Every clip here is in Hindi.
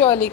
श्योरली।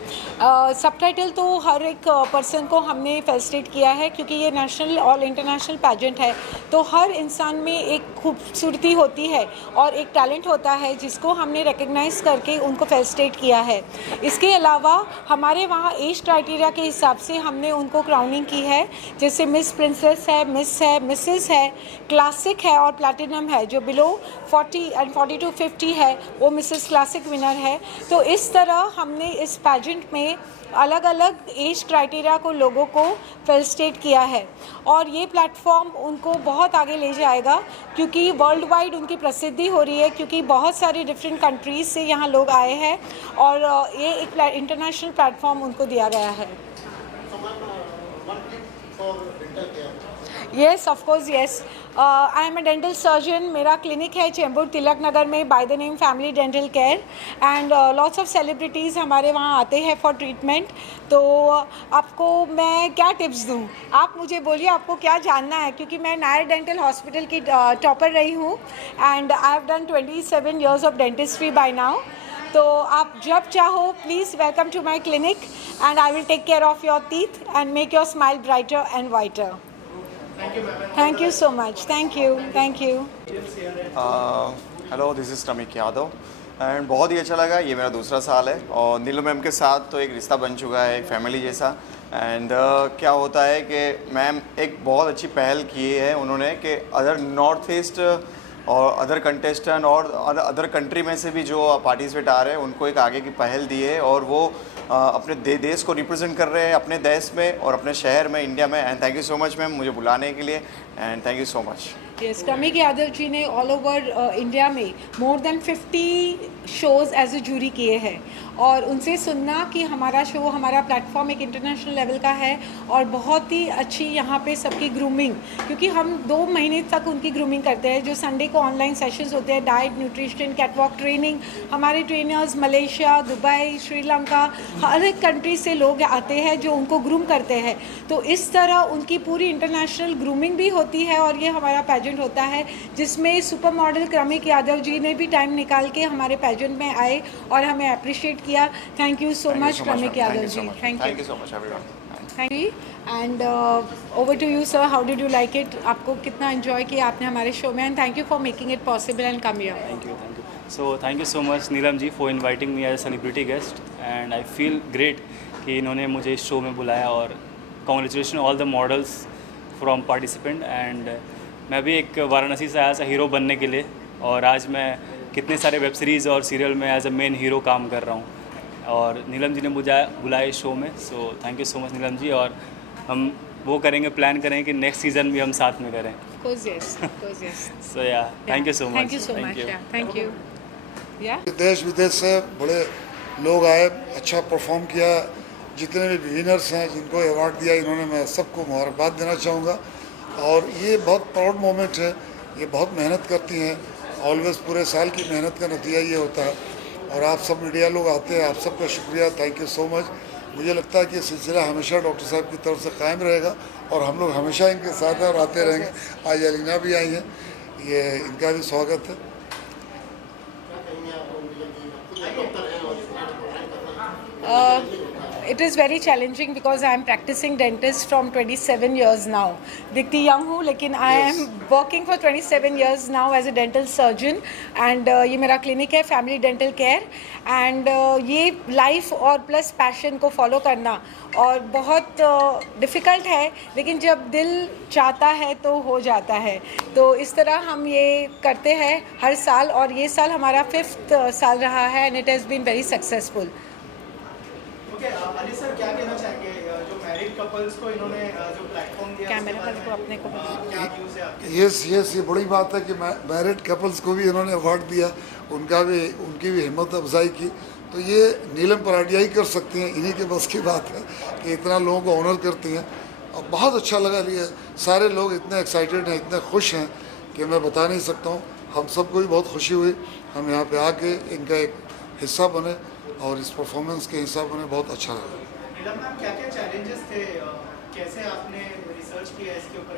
सबटाइटल तो हर एक पर्सन को हमने फैसिलिटेट किया है, क्योंकि ये नेशनल और इंटरनेशनल पैजेंट है, तो हर इंसान में एक खूबसूरती होती है और एक टैलेंट होता है जिसको हमने रिकग्नाइज़ करके उनको फैसिलिटेट किया है। इसके अलावा हमारे वहाँ एज क्राइटेरिया के हिसाब से हमने उनको क्राउनिंग की है, जैसे मिस प्रिंसेस है, मिस है, मिसेस है, क्लासिक है और प्लैटिनम है। जो बिलो 40 एंड 40 to 50 है वो मिसेस क्लासिक विनर है। तो इस तरह हमने इस पैजेंट में अलग अलग एज क्राइटेरिया को लोगों को फैसिलिटेट किया है, और ये प्लेटफॉर्म उनको बहुत आगे ले जाएगा, क्योंकि वर्ल्ड वाइड उनकी प्रसिद्धि हो रही है, क्योंकि बहुत सारी डिफरेंट कंट्रीज़ से यहाँ लोग आए हैं और ये एक इंटरनेशनल प्लेटफॉर्म उनको दिया गया है। Yes, of course, yes. I am a dental surgeon. मेरा क्लिनिक है चेंबूर तिलक नगर में by the name family dental care, and lots of celebrities हमारे वहाँ आते हैं फॉर ट्रीटमेंट। तो आपको मैं क्या टिप्स दूँ? आप मुझे बोलिए आपको क्या जानना है, क्योंकि मैं नायर डेंटल हॉस्पिटल की टॉपर रही हूँ, and I have done 27 years of dentistry by now. तो आप जब चाहो please welcome to my clinic, and I will take care of your teeth and make your smile brighter and whiter. Thank you so much. Thank you. Thank you. Hello, this is Ramik Yadav and बहुत ही अच्छा लगा। ये मेरा दूसरा साल है और नीलम मैम के साथ तो एक रिश्ता बन चुका है, एक फैमिली जैसा। एंड क्या होता है कि मैम एक बहुत अच्छी पहल की है उन्होंने, कि अदर नॉर्थ ईस्ट और अदर कंटेस्टेंट और अदर कंट्री में से भी जो पार्टिसिपेट आ रहे हैं उनको एक आगे की पहल दी है, और वो अपने देश को रिप्रेजेंट कर रहे हैं अपने देश में और अपने शहर में, इंडिया में। And thank you so much ma'am मुझे बुलाने के लिए, and thank you so much. Yes, Ramik Yadav ji ने ऑल ओवर इंडिया में more than 50 shows as a jury किए हैं, और उनसे सुनना कि हमारा शो, हमारा प्लेटफॉर्म एक इंटरनेशनल लेवल का है और बहुत ही अच्छी यहाँ पे सबकी ग्रूमिंग, क्योंकि हम 2 महीने तक उनकी ग्रूमिंग करते हैं। जो संडे को ऑनलाइन सेशंस होते हैं, डाइट, न्यूट्रिशन, कैटवॉक ट्रेनिंग, हमारे ट्रेनर्स मलेशिया, दुबई, श्रीलंका, हर एक कंट्री से लोग आते हैं जो उनको ग्रूम करते हैं। तो इस तरह उनकी पूरी इंटरनेशनल ग्रूमिंग भी होती है, और ये हमारा पैजेंट होता है जिसमें सुपर मॉडल क्रमिक यादव जी ने भी टाइम निकाल के हमारे पैजेंट में आए और हमें अप्रिशिएट किया। Thank you so much Kramik Yadav ji. Thank you so much everyone. Thank you. And over to you sir, how did you like it? आपको कितना एंजॉय किया आपने हमारे शो में? And thank you for making it possible and come here. Thank you. So thank you so much Neelam ji for inviting me as a celebrity guest, and I feel great कि इन्होंने मुझे इस शो में बुलाया, और congratulation all the models from participant. And मैं भी एक वाराणसी से आया था हीरो बनने के लिए, और आज मैं कितने सारे वेब सीरीज़ और सीरियल में एज अ मेन हीरो काम कर रहा हूँ, और नीलम जी ने बुलाया इस शो में। So thank you so much Neelam ji, और हम वो करेंगे, प्लान करेंगे कि नेक्स्ट सीज़न भी हम साथ में करें। सो या thank you so much. Thank you. देश विदेश से बड़े लोग आए, अच्छा परफॉर्म किया। जितने भी विनर्स हैं जिनको अवार्ड दिया इन्होंने, मैं सबको मुबारकबाद देना चाहूँगा। और ये बहुत प्राउड मोमेंट है, ये बहुत मेहनत करती हैं, ऑलवेज़ पूरे साल की मेहनत का नतीजा ये होता है। और आप सब मीडिया लोग आते हैं, आप सबका शुक्रिया, थैंक यू सो मच। मुझे लगता है कि ये सिलसिला हमेशा डॉक्टर साहब की तरफ से कायम रहेगा, और हम लोग हमेशा इनके साथ हैं और आते रहेंगे। आज अलीना भी आई हैं, ये इनका भी स्वागत है। It is very challenging because I am practicing dentist from 27 years now. दिखती young हूँ, लेकिन I am working for 27 years now as a dental surgeon, and ये मेरा क्लिनिक है फैमिली डेंटल केयर, एंड ये लाइफ और प्लस पैशन को फॉलो करना और बहुत डिफ़िकल्ट है, लेकिन जब दिल चाहता है तो हो जाता है। तो इस तरह हम ये करते हैं हर साल, और ये साल हमारा 5th साल रहा है, and it has been very successful. Ali sir, क्या कहना चाहेंगे जो मैरिड कपल्स को इन्होंने जो प्लेटफॉर्म दिया, कैमरा वाले को अपने को यस, ये बड़ी बात है कि मैरिड कपल्स को भी इन्होंने अवार्ड दिया, उनकी भी हिम्मत अफजाई की। तो ये नीलम पराडिया ही कर सकती हैं, इन्हीं के बस की बात है कि इतना लोगों को ऑनर करती हैं। और बहुत अच्छा लगा, लिए सारे लोग इतने एक्साइटेड हैं, इतने खुश हैं कि मैं बता नहीं सकता हूँ। हम सबको भी बहुत खुशी हुई, हम यहाँ पे आके इनका एक हिस्सा बने और इस परफॉर्मेंस के हिसाब में बहुत अच्छा लगा। क्या-क्या चैलेंजेस थे, कैसे आपने रिसर्च किया इसके ऊपर?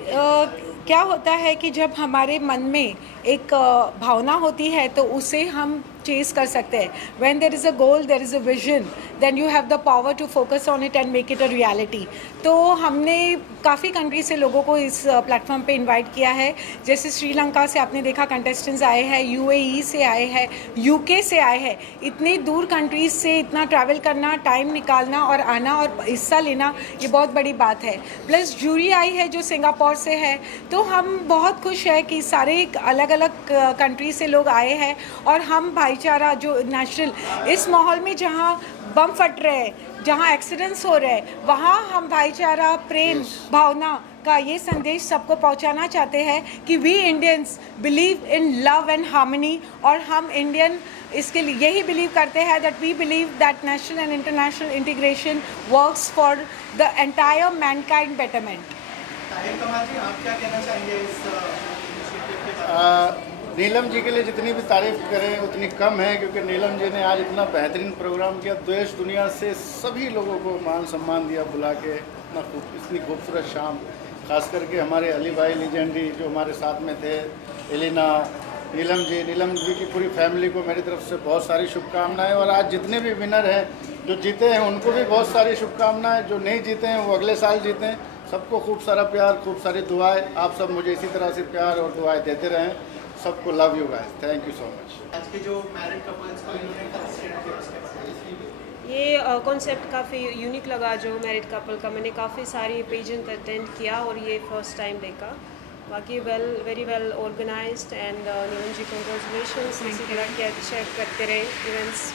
क्या होता है कि जब हमारे मन में एक भावना होती है तो उसे हम चेस कर सकते हैं। When there is a goal there is a vision, then you have the power to focus on it and make it a reality. तो हमने काफ़ी कंट्री से लोगों को इस प्लेटफॉर्म पे इनवाइट किया है, जैसे श्रीलंका से आपने देखा कंटेस्टेंट्स आए हैं, UAE से आए हैं, UK से आए हैं। इतनी दूर कंट्रीज से इतना ट्रैवल करना, टाइम निकालना और आना और हिस्सा लेना, ये बहुत बड़ी बात है। प्लस जूरी आई है जो सिंगापुर से है, तो हम बहुत खुश हैं कि सारे अलग अलग कंट्री से लोग आए हैं और हम भाईचारा जो नेशनल इस माहौल में जहाँ बम फट रहे हैं, जहाँ एक्सीडेंट्स हो रहे हैं, वहाँ हम भाईचारा, प्रेम भावना का ये संदेश सबको पहुँचाना चाहते हैं कि we Indians believe in love and harmony. और हम इंडियन इसके लिए यही बिलीव करते हैं that we believe that national and international integration works for the entire mankind betterment. Tahir Kamal ji, आप क्या कहना चाहेंगे इस इनिशिएटिव के बारे में? नीलम जी के लिए जितनी भी तारीफ़ करें उतनी कम है, क्योंकि नीलम जी ने आज इतना बेहतरीन प्रोग्राम किया, देश दुनिया से सभी लोगों को मान सम्मान दिया बुला के, इतनी खूबसूरत शाम। खास करके हमारे अली भाई लीजेंडी जो हमारे साथ में थे, एलिना, नीलम जी की पूरी फैमिली को मेरी तरफ से बहुत सारी शुभकामनाएं। और आज जितने भी विनर हैं, जो जीते हैं, उनको भी बहुत सारी शुभकामनाएं। जो नहीं जीते हैं वो अगले साल जीतें। सबको खूब सारा प्यार, खूब सारी दुआएं। आप सब मुझे इसी तरह से प्यार और दुआएं देते रहें। सबको love you guys, thank you so much. आज के जो मैरिड कपल्स को इन्होंने कंसिडर किया उसके बारे में ये कॉन्सेप्ट काफ़ी यूनिक लगा जो मैरिड कपल का। मैंने काफ़ी सारी पेजेंट अटेंड किया और ये फर्स्ट टाइम देखा। बाकी very well organised and Neelam ji congratulations, इसी तरह के अच्छे करते रहे events.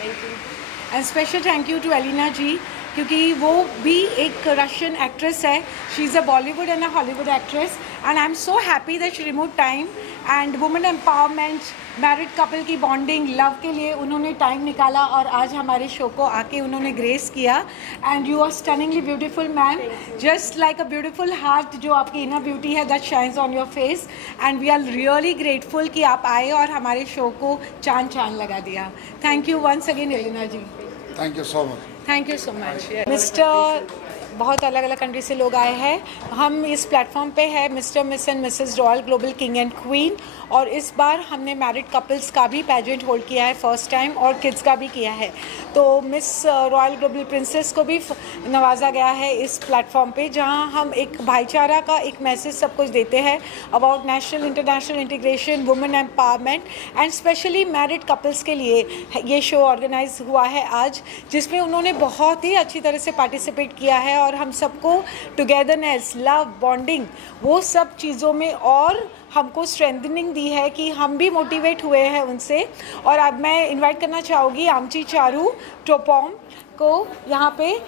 Thank you and special thank you to Elina ji, क्योंकि वो भी एक रशियन एक्ट्रेस है। She is a Bollywood and a Hollywood actress and I am so happy that she remove time and women empowerment, married couple की बॉन्डिंग, लव के लिए उन्होंने टाइम निकाला और आज हमारे शो को आके उन्होंने ग्रेस किया। And you are stunningly beautiful ma'am, just like a beautiful heart जो आपकी इनर ब्यूटी है that shines on your face. And we are really grateful कि आप आए और हमारे शो को चांद लगा दिया। Thank you once again Elina ji. Thank you so much. Thank you so much mister. बहुत अलग अलग कंट्री से लोग आए हैं। हम इस प्लेटफॉर्म पे है mister, miss and Mrs royal global king and queen, और इस बार हमने मैरिड कपल्स का भी पेजेंट होल्ड किया है फर्स्ट टाइम और किड्स का भी किया है। तो मिस रॉयल ग्लोबल प्रिंसेस को भी नवाजा गया है इस प्लेटफॉर्म पे, जहां हम एक भाईचारा का एक मैसेज सब कुछ देते हैं about national international integration, women empowerment and specially married couples के लिए ये शो ऑर्गेनाइज हुआ है आज, जिसमें उन्होंने बहुत ही अच्छी तरह से पार्टिसिपेट किया है और हम सबको टुगेदरनेस, लव, बॉन्डिंग, वो सब चीज़ों में और हमको स्ट्रेंथनिंग दी है कि हम भी मोटिवेट हुए हैं उनसे। और अब मैं इनवाइट करना चाहूँगी आमची चारू टोपोम को यहाँ पे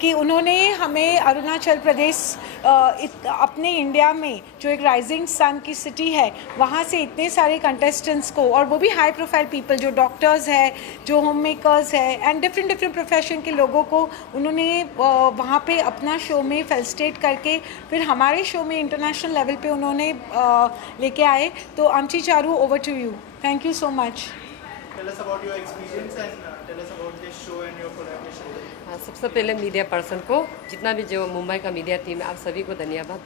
कि उन्होंने हमें अरुणाचल प्रदेश अपने इंडिया में जो एक राइजिंग सन की सिटी है वहाँ से इतने सारे कंटेस्टेंट्स को, और वो भी हाई प्रोफाइल पीपल जो डॉक्टर्स है, जो होम मेकर्स है एंड डिफरेंट प्रोफेशन के लोगों को उन्होंने वहाँ पे अपना शो में फेलिसिटेट करके फिर हमारे शो में इंटरनेशनल लेवल पे उन्होंने लेके आए। तो आमची Charu, over to you. Thank you so much. Tell us about your experience and tell us about this show and your collaboration. सबसे पहले मीडिया पर्सन को, जितना भी जो मुंबई का मीडिया टीम है, आप सभी को धन्यवाद।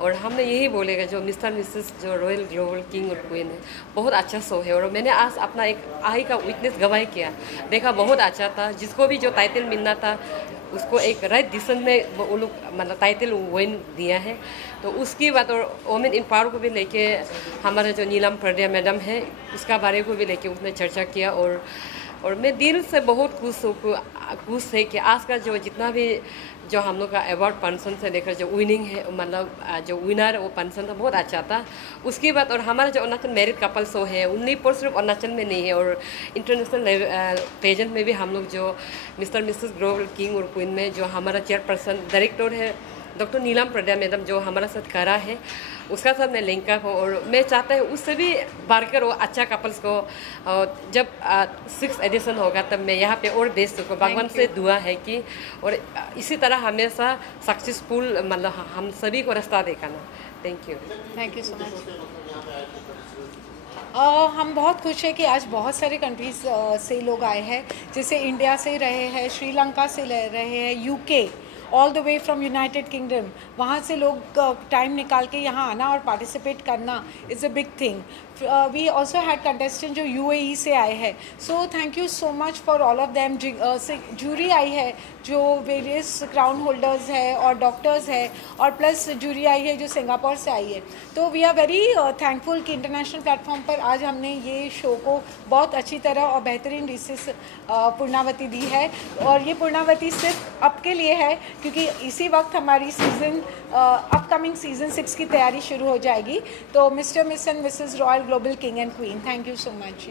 और हमने यही बोलेगा जो मिस्टर मिसेस जो रॉयल ग्लोबल किंग और क्वीन है, बहुत अच्छा शो है। और मैंने आज अपना एक आई का विटनेस गवाही किया, देखा बहुत अच्छा था। जिसको भी जो टाइटल मिलना था उसको एक राइट डिसीजन में वो लोग मतलब टाइटल विन दिया है। तो उसकी बात, और वोमेन इन पावर को भी लेके हमारे जो नीलम प्रद्या मैडम है उसका बारे को भी लेके उसने चर्चा किया। और मैं दिल से बहुत खुश है कि आज का जो जितना भी जो हम लोग का अवार्ड फंक्शन से लेकर जो विनिंग है, मतलब जो विनर वो फंक्शन था बहुत अच्छा था। उसके बाद और हमारा जो अरुणाचल मैरिड कपल शो है 19 सिर्फ अरुणाचल में नहीं है, और इंटरनेशनल पेजेंट में भी हम लोग जो मिस्टर मिसेस ग्लोबल किंग और क्वीन में जो हमारा चेयरपर्सन डायरेक्टर है डॉक्टर नीलम प्रद्या मैडम जो हमारा साथ करा है, उसका साथ मैं लिंक अप हो। और मैं चाहता हूँ उससे भी बढ़कर वो अच्छा कपल्स को जब 6th एडिशन होगा तब मैं यहाँ पे और बेस्ट सकूँ। भगवान से दुआ है कि और इसी तरह हमेशा सक्सेसफुल मतलब हम सभी को रास्ता दिखाना। Thank you so much. हम बहुत खुश हैं कि आज बहुत सारे कंट्रीज से लोग आए हैं, जैसे इंडिया से रहे हैं, श्रीलंका से रहे हैं, UK all the way from United kingdom, वहाँ से लोग टाइम निकाल के यहाँ आना और पार्टिसिपेट करना is a big thing. We also had contestant जो UAE से आए हैं. So thank you so much for all of them. Jury आई है जो वेरियस क्राउन होल्डर्स है और डॉक्टर्स है, और प्लस जूरी आई है जो सिंगापुर से आई है. तो वी आर वेरी थैंकफुल कि इंटरनेशनल प्लेटफॉर्म पर आज हमने ये शो को बहुत अच्छी तरह और बेहतरीन रीति से पूर्णावती दी है. और ये पूर्णावती सिर्फ अब के लिए है क्योंकि इसी वक्त हमारी अपकमिंग सीज़न 6 की तैयारी शुरू हो जाएगी. तो mister miss and Mrs royal global king and queen, thank you so much.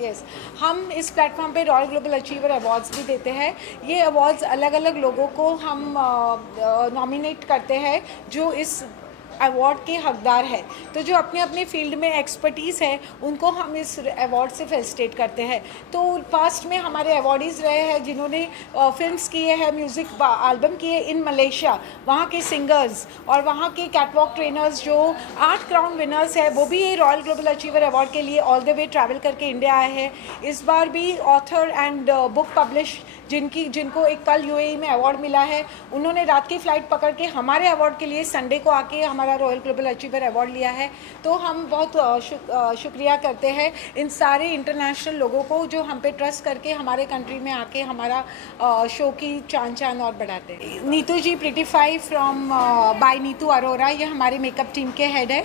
Yes, हम इस प्लेटफॉर्म पे रॉयल ग्लोबल अचीवर अवार्ड्स भी देते हैं. ये अवार्ड्स अलग अलग लोगों को हम नॉमिनेट करते हैं जो इस अवार्ड के हकदार है. तो जो अपने अपने फील्ड में एक्सपर्टीज़ है उनको हम इस अवार्ड से फेलिसिटेट करते हैं. तो पास्ट में हमारे अवार्डीज़ रहे हैं जिन्होंने फिल्म्स किए हैं, म्यूज़िक एल्बम किए इन मलेशिया, वहाँ के सिंगर्स और वहाँ के कैटवॉक ट्रेनर्स जो 8 क्राउन विनर्स है, वो भी ये रॉयल ग्लोबल अचीवर अवार्ड के लिए ऑल द वे ट्रैवल करके इंडिया आए हैं. इस बार भी ऑथर एंड बुक पब्लिश जिनको एक कल UAE में अवार्ड मिला है, उन्होंने रात की फ़्लाइट पकड़ के हमारे अवार्ड के लिए संडे को आके हमारा रॉयल ग्लोबल अचीवर अवार्ड लिया है. तो हम बहुत शुक्रिया करते हैं इन सारे इंटरनेशनल लोगों को जो हम पे ट्रस्ट करके हमारे कंट्री में आके हमारा शो की चांद और बढ़ाते हैं. नीतू जी प्रिटीफाई फ्रॉम बाय नीतू अरोरा, ये हमारे मेकअप टीम के हेड है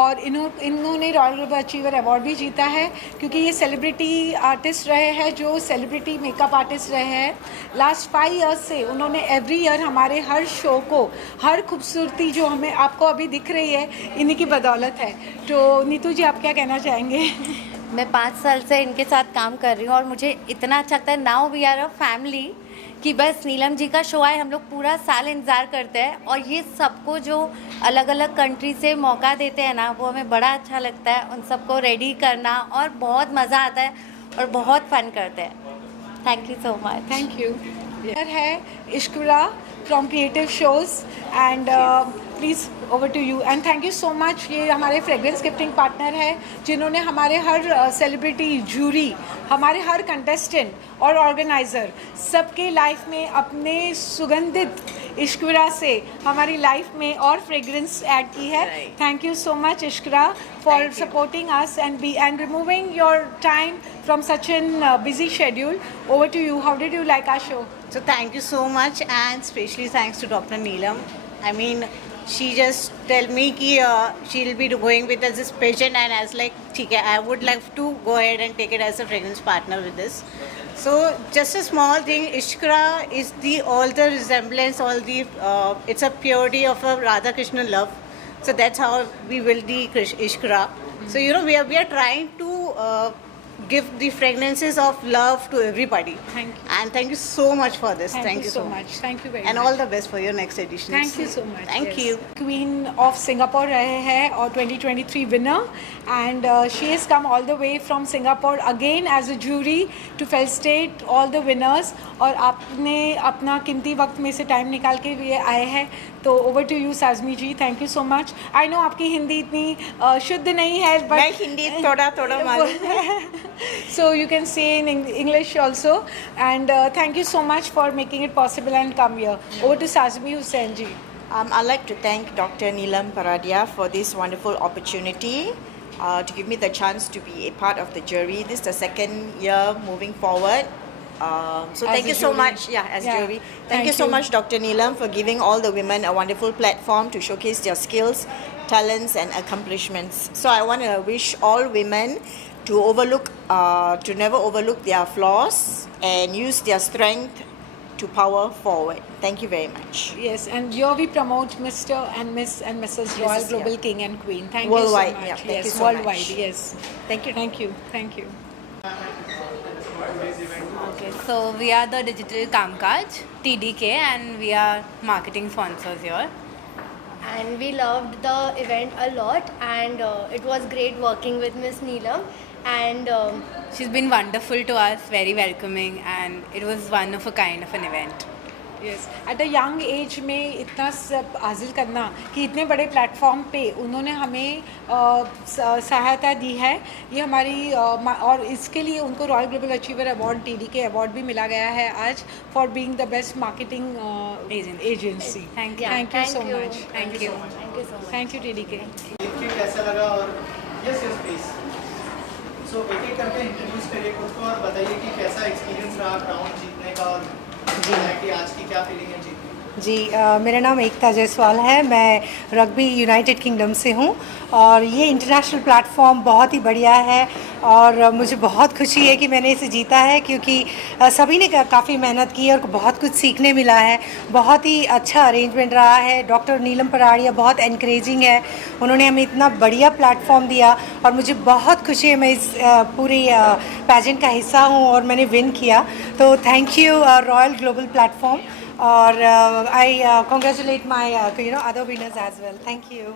और इन्होंने रॉयल ग्लोबल अचीवर अवार्ड भी जीता है क्योंकि ये सेलिब्रिटी आर्टिस्ट रहे हैं, जो सेलिब्रिटी मेकअप आर्टिस्ट रहे हैं. लास्ट 5 ईयर्स से उन्होंने एवरी ईयर हमारे हर शो को, हर खूबसूरती जो हमें आपको अभी दिख रही है, इन्हीं की बदौलत है. तो नीतू जी आप क्या कहना चाहेंगे? मैं 5 साल से इनके साथ काम कर रही हूँ और मुझे इतना अच्छा लगता है. Now we are a family कि बस नीलम जी का शो आए, हम लोग पूरा साल इंतज़ार करते हैं. और ये सबको जो अलग अलग कंट्री से मौका देते हैं ना, वो हमें बड़ा अच्छा लगता है. उन सबको रेडी करना और बहुत मज़ा आता है और बहुत फन करते हैं. Thank you so much. Thank you. Hi Ishkura from creative shows and please over to you. And thank you so much. ये हमारे फ्रेग्रेंस गिफ्टिंग पार्टनर है जिन्होंने हमारे हर सेलिब्रिटी, जूरी, हमारे हर कंटेस्टेंट और ऑर्गेनाइज़र सबके लाइफ में अपने सुगंधित इश्कुरा से हमारी लाइफ में और फ्रेग्रेंस ऐड की है. Thank you so much Ishkura for supporting us and removing your time from such an busy schedule. Over to you. How did you like our show? So thank you so much, and especially thanks to Dr. Neelam. I mean, she just tell me कि she'll be going with us this pageant, and I was like, ठीक है, I would like to go ahead and take it as a fragrance partner with this. So just a small thing, Ishkra is the all the resemblance, all the it's a purity of a Radha Krishna love. So that's how we build the Ishkra. So you know we are trying to give the fragrances of love to everybody. Thank you. And thank you so much for this. Thank you so much. Thank you very much. And all the best for your next edition. Thank you so much. Thank Yes. you. Queen of Singapore रहे हैं और 2023 winner, and she has come all the way from Singapore again as a jury to felicitate all the winners. और आपने अपना कीमती वक्त में से टाइम निकाल के ये आए हैं. तो over to you Sajmi ji. Thank you so much. I know आपकी हिंदी इतनी शुद्ध नहीं है, बट मैं हिंदी थोड़ा मालूम है. So you can say in English also, and thank you so much for making it possible and come here. Over to Sajmi Hussain ji. I'd like to thank Dr. Neelam Paradia for this wonderful opportunity to give me the chance to be a part of the jury. This is the second year moving forward. So thank you so much. As jury. Thank you so much, Dr. Neelam, for giving all the women a wonderful platform to showcase their skills, talents, and accomplishments. So I want to wish all women to never overlook their flaws and use their strength to power forward. Thank you very much. Yes, and here we promote Mr. and Miss and Mrs. Royal Global King and Queen. Thank Worldwide, you so much. yeah, thank yes, you so worldwide. much. Yes. Thank you. Thank you. Thank you. Okay, so we are the Digital Kamkaj, TDK, and we are marketing sponsors here. And we loved the event a lot, and it was great working with Miss Neelam, and She's been wonderful to us, very welcoming, and it was one of a kind of an event. Yes at the young age में इतना सब हासिल करना कि इतने बड़े प्लेटफॉर्म पे उन्होंने हमें सहायता दी है, ये हमारी और इसके लिए उनको royal global achiever award TDK award भी मिला गया है आज for being the best marketing agency. Thank you so much. Thank you TDK। कैसा लगा और यस प्लीज सो एक करके इंट्रोड्यूस करिए खुद को और बताइए कि कैसा एक्सपीरियंस रहा क्राउन जीतने का और कि आज की क्या फीलिंग है जीतने जी मेरा नाम एकता जायसवाल है, मैं रग्बी यूनाइटेड किंगडम से हूँ और ये इंटरनेशनल प्लेटफॉर्म बहुत ही बढ़िया है और मुझे बहुत खुशी है कि मैंने इसे जीता है क्योंकि सभी ने काफ़ी मेहनत की और बहुत कुछ सीखने मिला है। बहुत ही अच्छा अरेंजमेंट रहा है। डॉक्टर नीलम पराड़िया बहुत एनकरेजिंग है, उन्होंने हमें इतना बढ़िया प्लेटफॉर्म दिया और मुझे बहुत खुशी है मैं इस पूरी पैजेंट का हिस्सा हूँ और मैंने विन किया। तो thank you royal global platform और I congratulate my other winners as well. Thank you.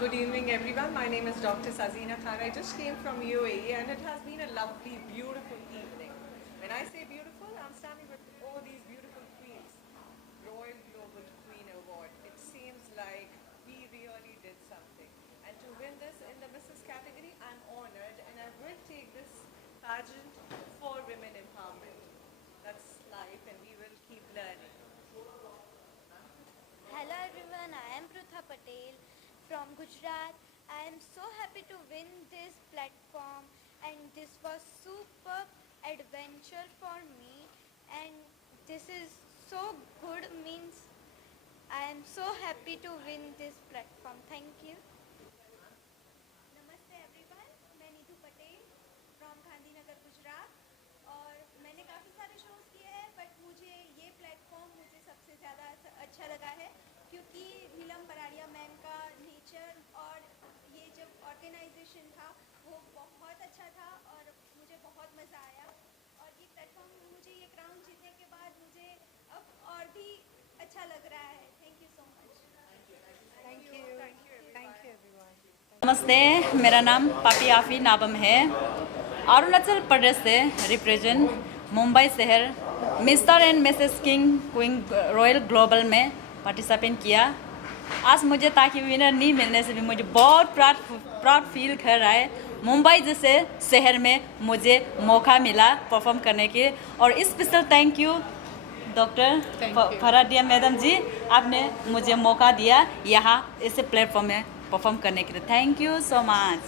Good evening everyone. My name is Dr. Sazina Khan. I just came from UAE and it has been a lovely, beautiful evening. When I say beautiful, I'm standing with all these beautiful queens. Royal Global Queen Award. It seems like we really did something. And to win this in the Mrs. category, I'm honored and I will take this pageant for women empowerment. That's life and we will keep learning. Hello everyone, I am Prutha Patel from Gujarat. I am so happy to win this platform and this was super adventure for me and this is so good, means I am so happy to win this platform. Thank you. नमस्ते एवरीवन, मैं नीतू पटेल फ्रॉम गांधीनगर गुजरात और मैंने काफ़ी सारे शोज़ किए हैं बट मुझे ये प्लेटफॉर्म मुझे सबसे ज़्यादा अच्छा लगा है क्योंकि नीलम पराड़िया मैम का नेचर और ये जब ऑर्गेनाइजेशन था वो बहुत अच्छा था और मुझे बहुत मज़ा आया और ये प्लेटफॉर्म मुझे ये क्राउन जीतने के बाद मुझे अब और भी अच्छा लग रहा है। Thank you so much. Thank you everyone. नमस्ते, मेरा नाम पापी आफी नाबम है। अरुणाचल प्रदेश से रिप्रेजेंट मुंबई शहर mister and Mrs king queen royal global में पार्टिसिपेट किया। आज मुझे ताकि विनर नहीं मिलने से भी मुझे बहुत प्राउड फील कर रहा है। मुंबई जैसे शहर में मुझे मौका मिला परफॉर्म करने के और special thank you doctor Paradia madam ji, आपने मुझे मौका दिया यहाँ इस प्लेटफॉर्म में परफॉर्म करने के लिए। Thank you so much.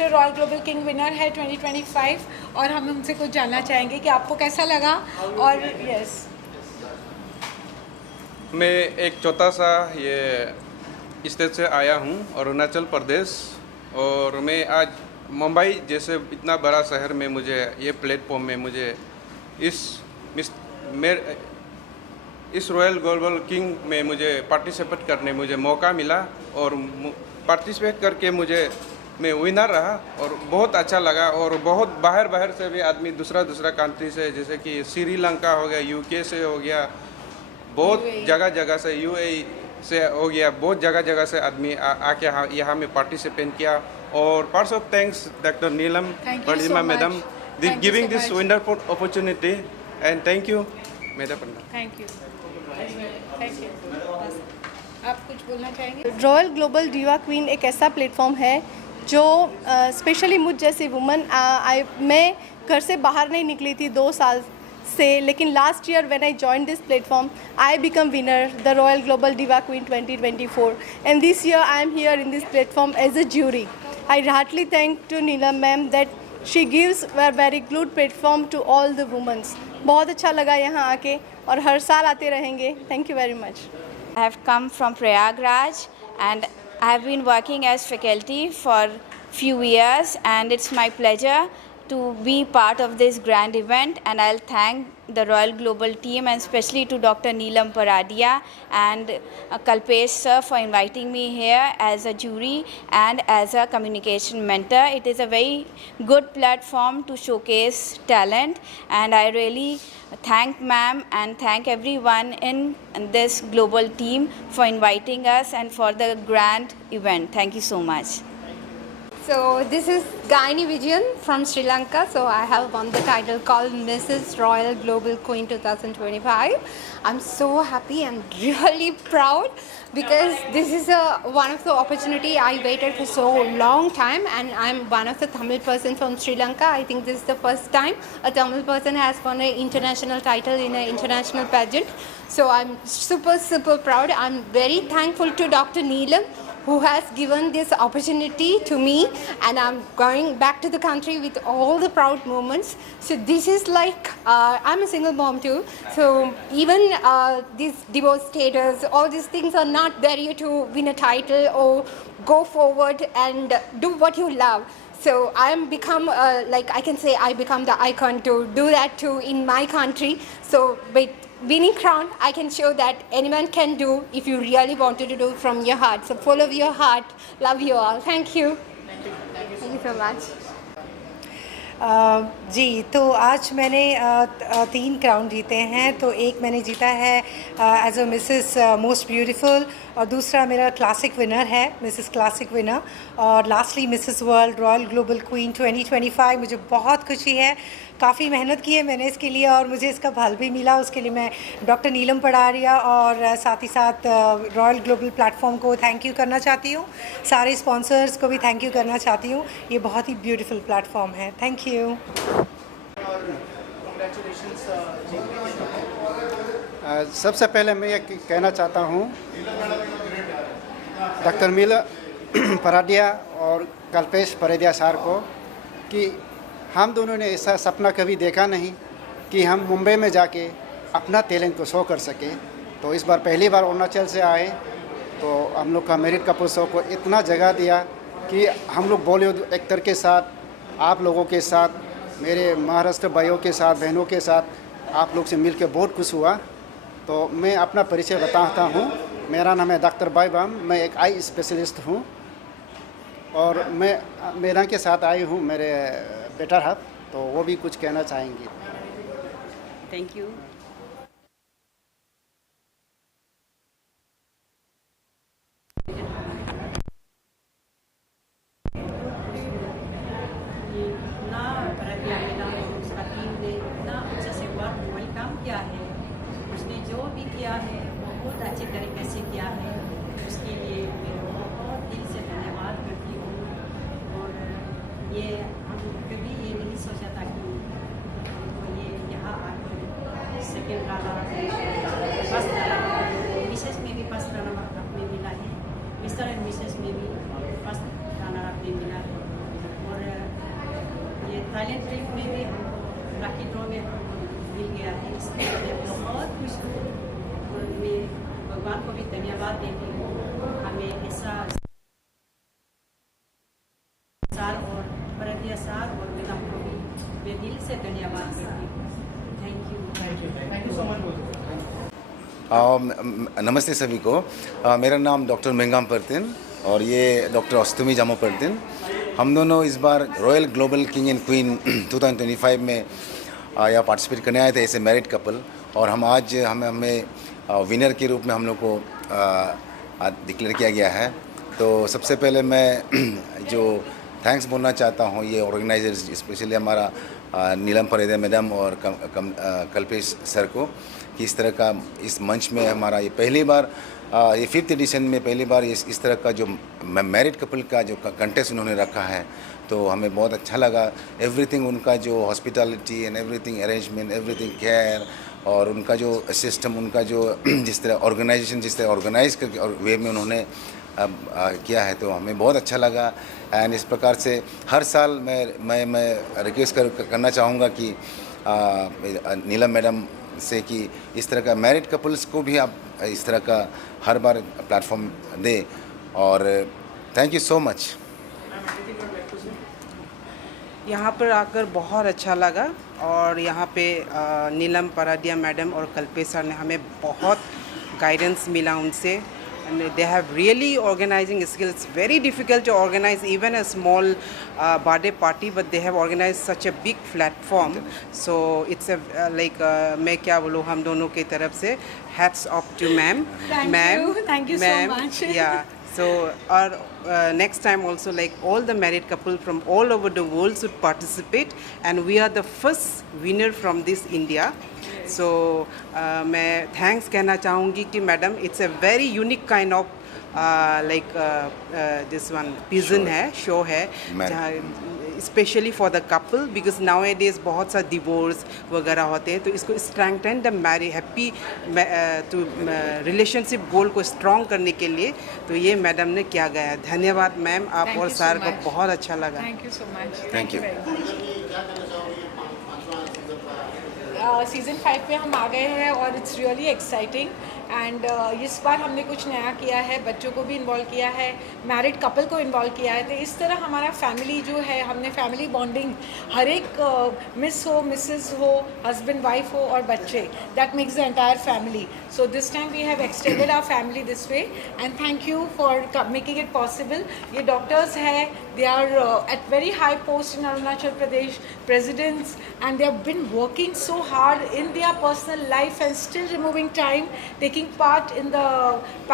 Royal global king winner है 2025 और हम उनसे कुछ जानना चाहेंगे कि आपको कैसा लगा। और यस मैं एक छोटा सा ये स्टेट से आया हूँ अरुणाचल प्रदेश और मैं आज मुंबई जैसे इतना बड़ा शहर में मुझे ये प्लेटफॉर्म में मुझे इस रॉयल ग्लोबल किंग में मुझे पार्टिसिपेट करने मुझे मौका मिला और पार्टिसिपेट करके मैं विनर रहा और बहुत अच्छा लगा और बहुत बाहर से भी आदमी दूसरा कंट्री से जैसे कि श्रीलंका हो गया, UK से हो गया, बहुत जगह से UAE से हो गया, बहुत जगह से आदमी आके यहाँ में पार्टिसिपेट किया और first of thanks doctor Neelam Paradia madam giving this wonderful opportunity and thank you madam. Thank you. आप कुछ बोलना चाहेंगे? रॉयल ग्लोबल डिवा क्वीन एक ऐसा प्लेटफॉर्म है जो स्पेशली मुझ जैसी वुमन मैं घर से बाहर नहीं निकली थी 2 साल से, लेकिन last year when I join this platform I become winner the royal global diva queen 2024 and this year I am here in this platform as a jury. I heartly thank to Neelam ma'am that she gives a very good platform to all the womens. बहुत अच्छा लगा यहाँ आके और हर साल आते रहेंगे। Thank you very much. I have come from Prayagraj and I have been working as faculty for few years and it's my pleasure to be part of this grand event and I'll thank the Royal Global team and especially to Dr. Neelam Paradia and Kalpesh sir for inviting me here as a jury and as a communication mentor. It is a very good platform to showcase talent and I really thank ma'am and thank everyone in this global team for inviting us and for the grand event. Thank you so much. So this is Gaini Vijayan from Sri Lanka. So I have won the title called Mrs. Royal Global Queen 2025. I'm so happy and really proud because this is one of the opportunity I waited for so long time, and I'm one of the Tamil person from Sri Lanka. I think this is the first time a Tamil person has won an international title in an international pageant. So I'm super proud. I'm very thankful to Dr. Neelam, who has given this opportunity to me, and I'm going back to the country with all the proud moments. So this is like, I'm a single mom too, so even this divorce status, all these things are not barrier to win a title or go forward and do what you love. So I am become, like I can say, I become the icon to do that too in my country. So with winning crown, I can show that anyone can do if you really wanted to do from your heart. So follow your heart. Love you all. Thank you. Thank you so much. जी, तो आज मैंने 3 क्राउन जीते हैं। तो एक मैंने जीता है as a Mrs most beautiful, और दूसरा मेरा क्लासिक विनर है, मिसेस क्लासिक विनर, और lastly Mrs world royal global queen 2025। मुझे बहुत खुशी है, काफ़ी मेहनत की है मैंने इसके लिए, और मुझे इसका फल भी मिला। उसके लिए मैं डॉक्टर नीलम पडारिया और साथ ही साथ रॉयल ग्लोबल प्लेटफॉर्म को थैंक यू करना चाहती हूँ। सारे स्पॉन्सर्स को भी थैंक यू करना चाहती हूँ। ये बहुत ही ब्यूटीफुल प्लेटफॉर्म है। Thank you. सबसे पहले मैं ये कहना चाहता हूँ डॉक्टर नीलम पराडिया और कल्पेश परेदिया सर को कि हम दोनों ने ऐसा सपना कभी देखा नहीं कि हम मुंबई में जाके अपना टैलेंट को शो कर सके। तो इस बार पहली बार अरुणाचल से आए, तो हम लोग का मेरिट कपल शो को इतना जगह दिया कि हम लोग बॉलीवुड एक्टर के साथ, आप लोगों के साथ, मेरे महाराष्ट्र भाइयों के साथ, बहनों के साथ आप लोग से मिलकर बहुत खुश हुआ। तो मैं अपना परिचय बताता हूँ। मेरा नाम है डॉक्टर बाईबाम, मैं एक आई स्पेशलिस्ट हूँ, और मैं मेरा के साथ आई हूँ मेरे बेटर हाफ, तो वो भी कुछ कहना चाहेंगी। Thank you. किया है, उसने जो भी किया है बहुत अच्छे तरीके से किया है, उसके लिए मैं बहुत दिल से धन्यवाद करती हूँ। और ये हम कभी ये नहीं सोचा था कि ये यहाँ आकर second runner first runner, Mrs में भी फर्स्ट रनर अपने मिला है, मिस्टर एंड मिसेस में भी फर्स्ट रनर अपने मिला है, और ये टैलेंट ट्रिप में भी हमको लकी ड्रॉ में मिल गया है। इसलिए मैं बहुत खुश हूँ, और मैं भगवान को भी धन्यवाद देती हूँ। हमें ऐसा सार और परदिया सार और मैडम को भी मैं दिल से धन्यवाद करती हूँ। Thank you so much. नमस्ते सभी को। मेरा नाम डॉक्टर मेंगाम परतिन और ये डॉक्टर अस्तुमी जामो परतिन। हम दोनों इस बार royal global king and queen 2025 में यहाँ पार्टिसिपेट करने आए थे ऐसे मैरिड कपल, और हम आज हमें विनर के रूप में हम लोग को डिक्लेयर किया गया है। तो सबसे पहले मैं जो थैंक्स बोलना चाहता हूँ ये ऑर्गेनाइजर्स, स्पेशली हमारा नीलम परेदिया मैडम और कल्पेश सर को, कि इस तरह का इस मंच में हमारा ये पहली बार, ये 5th एडिशन में पहली बार इस तरह का जो मैरिड कपल का जो कंटेस्ट उन्होंने रखा है, तो हमें बहुत अच्छा लगा। एवरीथिंग उनका जो hospitality and everything arrangement, everything care, और उनका जो सिस्टम, उनका जो जिस तरह ऑर्गेनाइजेशन, जिस तरह ऑर्गेनाइज करके और वे में उन्होंने किया है, तो हमें बहुत अच्छा लगा। एंड इस प्रकार से हर साल मैं रिक्वेस्ट करना चाहूँगा कि नीलम मैडम से कि इस तरह का मैरिड कपल्स को भी आप इस तरह का हर बार प्लेटफॉर्म दें, और थैंक यू सो मच। यहाँ पर आकर बहुत अच्छा लगा, और यहाँ पे नीलम पराडिया मैडम और कल्पेश सर ने हमें बहुत गाइडेंस मिला उनसे, and they have really organizing skills. Very difficult to organize even a small birthday party, but they have organize such a big platform. So it's like मैं क्या बोलूँ, हम दोनों की तरफ से hats off to ma'am. Thank you so much. या So our next time also, like all the married couple from all over the world should participate, and we are the first winner from this India. So मैं thanks कहना चाहूँगी कि madam it's a very unique kind of this one pigeon है, show है, specially for the couple, because nowadays बहुत सा डिवोर्स वगैरह होते हैं, तो इसको strengthen the marry happy to relationship goal को स्ट्रॉन्ग करने के लिए तो ये मैडम ने किया गया है। धन्यवाद मैम, आप और सर को बहुत अच्छा लगा। Thank you so much. Thank you. Season 5 पे हम आ गए हैं और इट्स रियली एक्साइटिंग एंड इस बार हमने कुछ नया किया है, बच्चों को भी इन्वॉल्व किया है, मैरिड कपल को इन्वॉल्व किया है। तो इस तरह हमारा फैमिली जो है, हमने फैमिली बॉन्डिंग हर एक मिस हो, मिसेस हो, हस्बैंड वाइफ हो और बच्चे, that makes the entire family. So this time we have extended our family this way and thank you for making it possible. ये डॉक्टर्स हैं, they are at very high post in Arunachal Pradesh, presidents, and they have been working so hard in their personal life and still removing time, taking part in the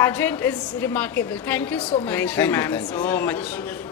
pageant is remarkable. Thank you so much. Thank you ma'am, so much.